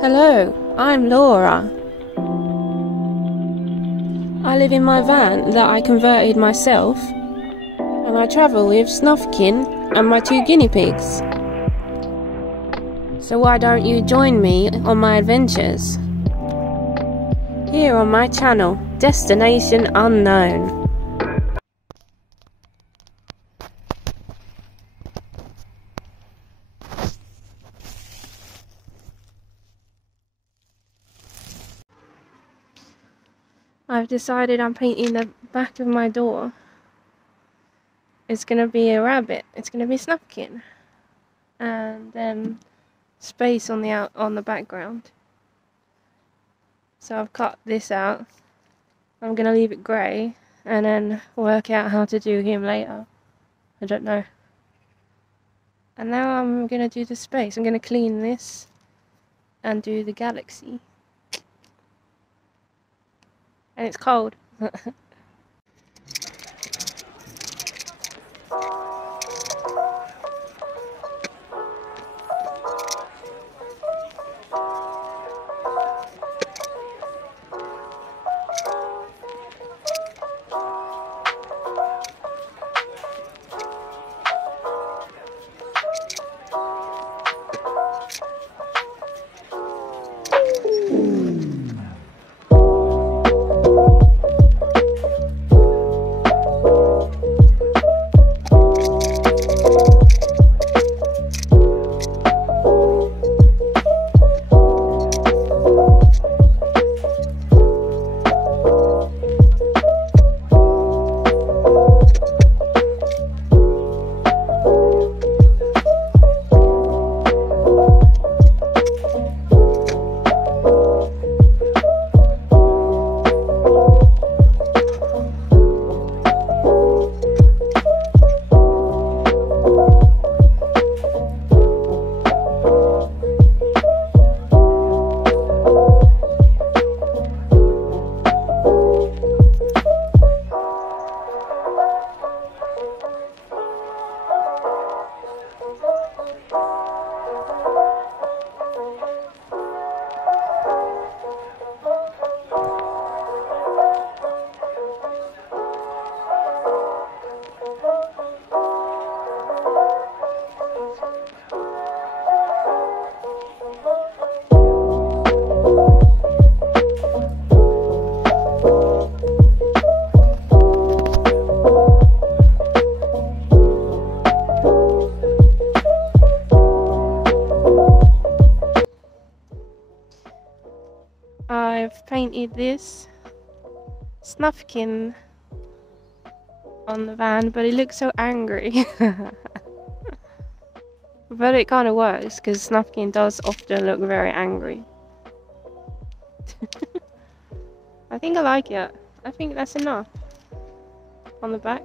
Hello, I'm Laura. I live in my van that I converted myself, and I travel with Snufkin and my 2 guinea pigs. So why don't you join me on my adventures? Here on my channel, Destination Unknown. I've decided I'm painting the back of my door. It's gonna be a rabbit. It's gonna be Snufkin, and then space on the background. So I've cut this out. I'm gonna leave it grey, and then work out how to do him later. I don't know. And now I'm gonna do the space. I'm gonna clean this and do the galaxy. And it's cold. I've painted this Snufkin on the van, but it looks so angry. But it kind of works, because Snufkin does often look very angry. I think I like it. I think that's enough on the back.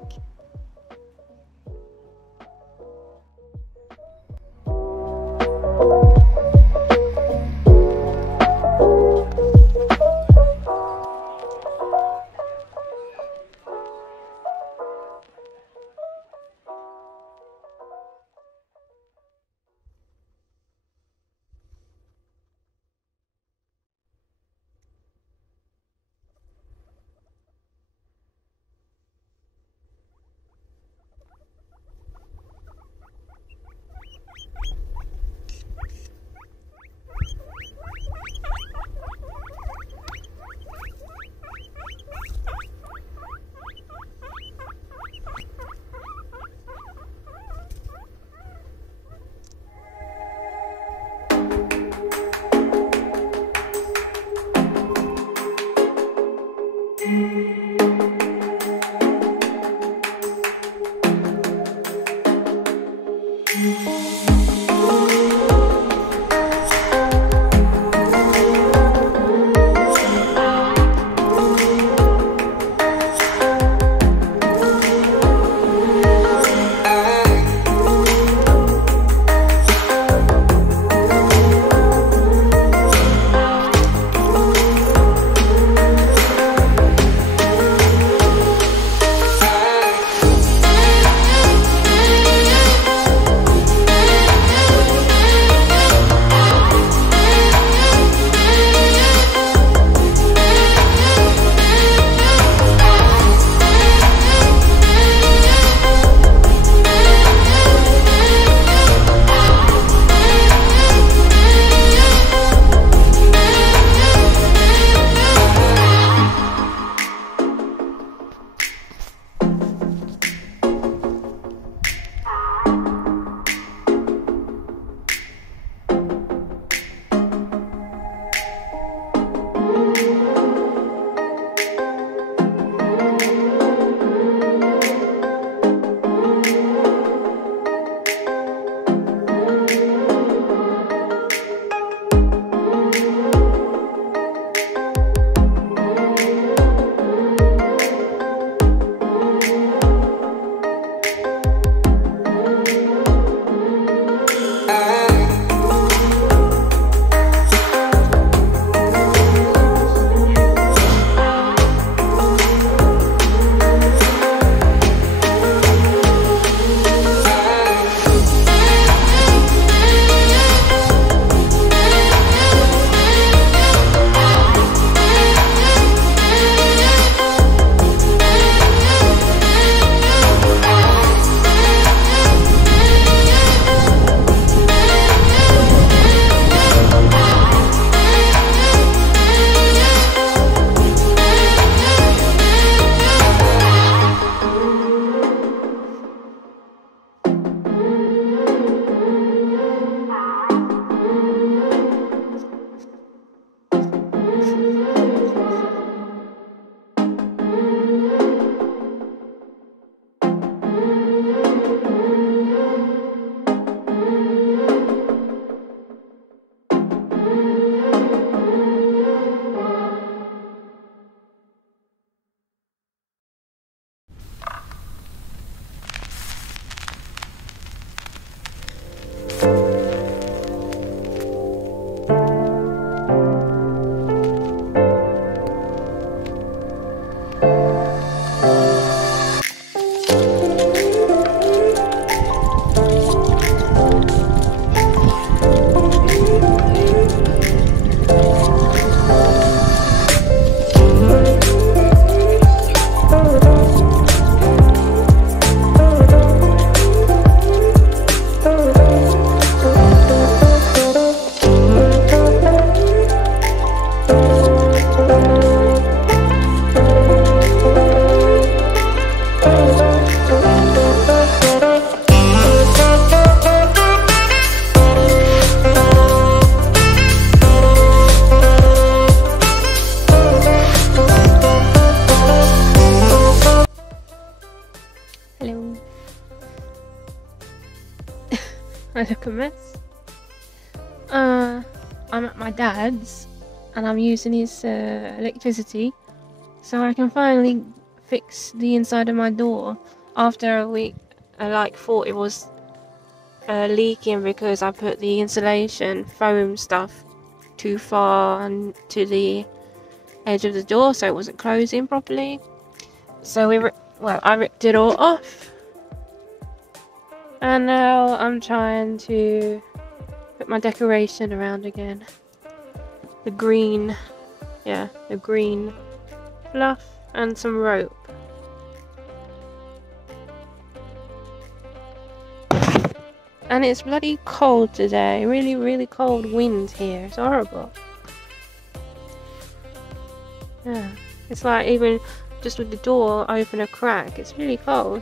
mess. I'm at my dad's and I'm using his electricity, so I can finally fix the inside of my door after a week. I thought it was leaking because I put the insulation foam stuff too far and to the edge of the door, so it wasn't closing properly. So I ripped it all off, and now I'm trying to put my decoration around again. The green fluff and some rope. And it's bloody cold today. Really, really cold wind here. It's horrible. Yeah, it's like even just with the door open a crack, it's really cold.